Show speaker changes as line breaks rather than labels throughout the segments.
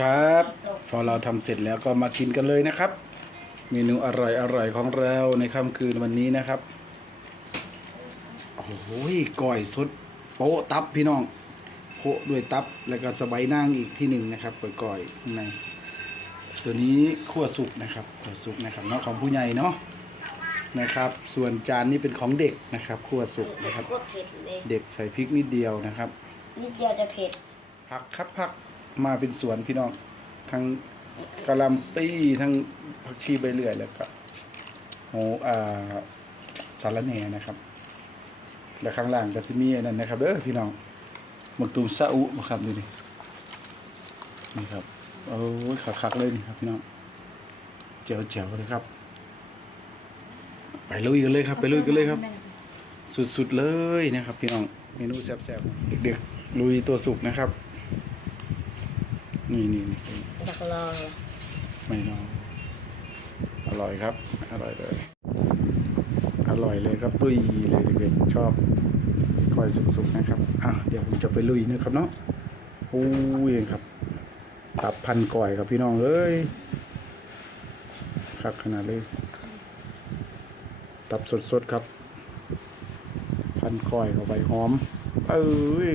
ครับ พอเราทำเสร็จแล้วก็มากินกันเลยนะครับ เมนูอร่อยอร่อยของเราในค่ำคืนวันนี้นะครับ โอ้โหก่อยสดโป๊ะตับพี่น้องโปะด้วยตับแล้วก็สบายนางอีกที่หนึ่งนะครับก่อยๆข้างในตัวนี้ขั่วสุกนะครับขั่วสุกนะครับเนาะของผู้ใหญ่เนาะนะครับ ส่วนจานนี้เป็นของเด็กนะครับขั่วสุกนะครับ
โคตรเผ็ดเลย
เด็กใส่พริกนิดเดียวนะครับ
นิดเดียวจะเผ็ด
ผักครับผัก มาเป็นสวนพี่น้อง ทั้งกะหล่ำปี้ทั้งผักชีใบเลื่อยแล้วก็โหอ่าสาระแหน่นะครับแล้วข้างล่างก็สิมีอันนั้นนะครับเด้อพี่น้องหมักตูมซาอุมาครับดูดินี่ครับโอ้ยคักๆเลยนี่ครับพี่น้องเจ๋วๆเลยครับ ไปลุยกันเลยครับ ไปลุยกันเลยครับ สุดๆเลยนะครับ พี่น้องเมนูแซ่บๆเด็กๆลุยตัวสุกนะครับ นี่นี่นี่
อยากลองเลย
ไม่นองอร่อยครับ อร่อยเลย อร่อยเลยครับตุ้ยเลยเด็กๆชอบก้อยสุกๆนะครับอะเดี๋ยวผมจะไปลุยนะครับเนาะโอ้ยครับตับพันก่อยครับพี่น้องเอ้ยครับขนาดเลยตับสดๆครับ พันก่อยเข้าไปหอม เอ้ย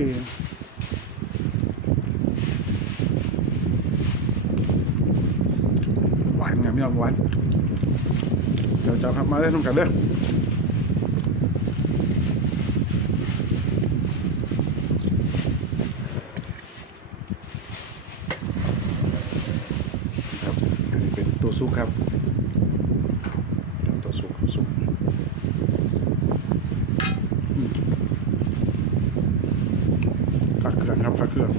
หวานไงพี่น้องหวานเจ้าเจ้าครับมาเล่นน้ำกันเด้อครับอันนี้เป็นตัวซุปครับตัวซุปซุปอืมผักเครื่องครับผักเครื่อง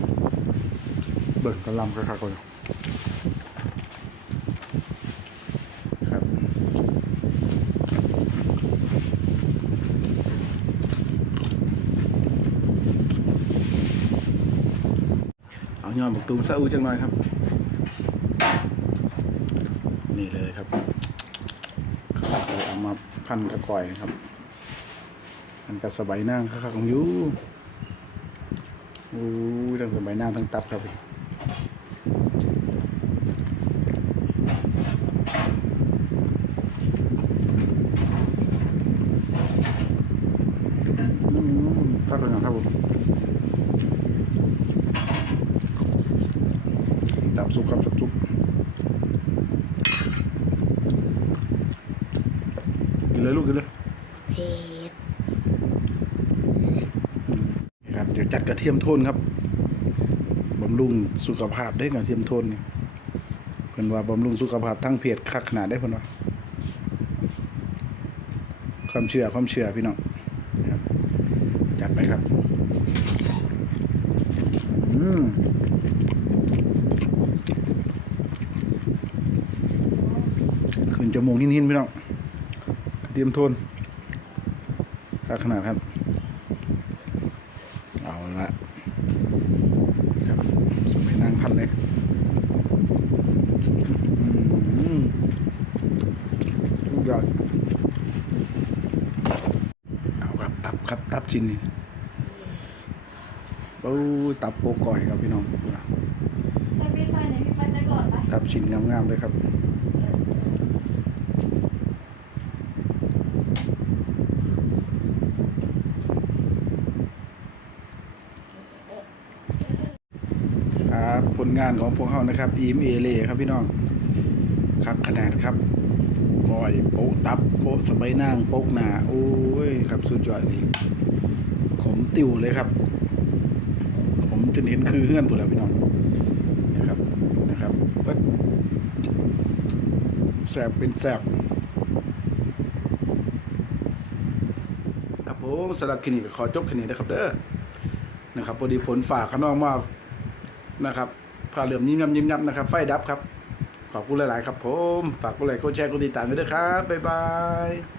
เบิ่งกระลำกระคักเลย ครับเอา ยอดบักตูมซาอูจังหน่อยครับ นี่เลยครับเอามาพันกระก่อยนะครับพันกระสบายนางคักๆของยูอู้ทั้งสบายนางทั้งตับครับพักเลยนครับผม ตับซุปครับตับซุปกินเลยลูกกินเลย
เผ็ด
ครับเดี๋ยวจัดกระเทียมโทนครับบำรุงสุขภาพได้กระเทียมโทนเนี่ยเพิ่นว่าบำรุงสุขภาพทั้งเพศคักขนาดได้เพิ่นว่าความเชื่อความเชื่อพี่น้องจับจัดไปครับ อืม ขึ้นจมูกนิดๆพี่น้องกระเทียมโทนคักขนาดครับ เอาละครับสมัยนางพันเลยอืมทุกอย่างเอาครับตับครับตับชิ้นนี้โอ้ยตับโปก่อยครับพี่น้อง
ไม่ปิดไฟไหนปิดไฟจะกรอดไหม
ตับชิ้นงามๆเลยครับครับผ ลงานของพวกเขานะครับอีมเอเล่ครับพี่น้องครับขนาดครับก้อยโป๊ะตับโป๊ะสบายนางโป๊กหนาโอ้ยครับสุดยอดดีขมติ่วเลยครับ ผมจนเห็นคือเฮือนตัวแล้วพี่น้องนะครับนะครับปึ๊ดแสบเป็นแสบครับผมสำหรับคลินิกขอจบคลินิกนะครับเด้อนะครับพอดีฝนฝากข้างนอกมากนะครับ ผ้าเหลือมยิ้มยำยิ้มยำนะครับ ไฟดับครับ ขอบคุณหลาย ๆ ครับผม ฝากกดไลค์กดแชร์กดติดตามด้วยนะครับ บ๊ายบาย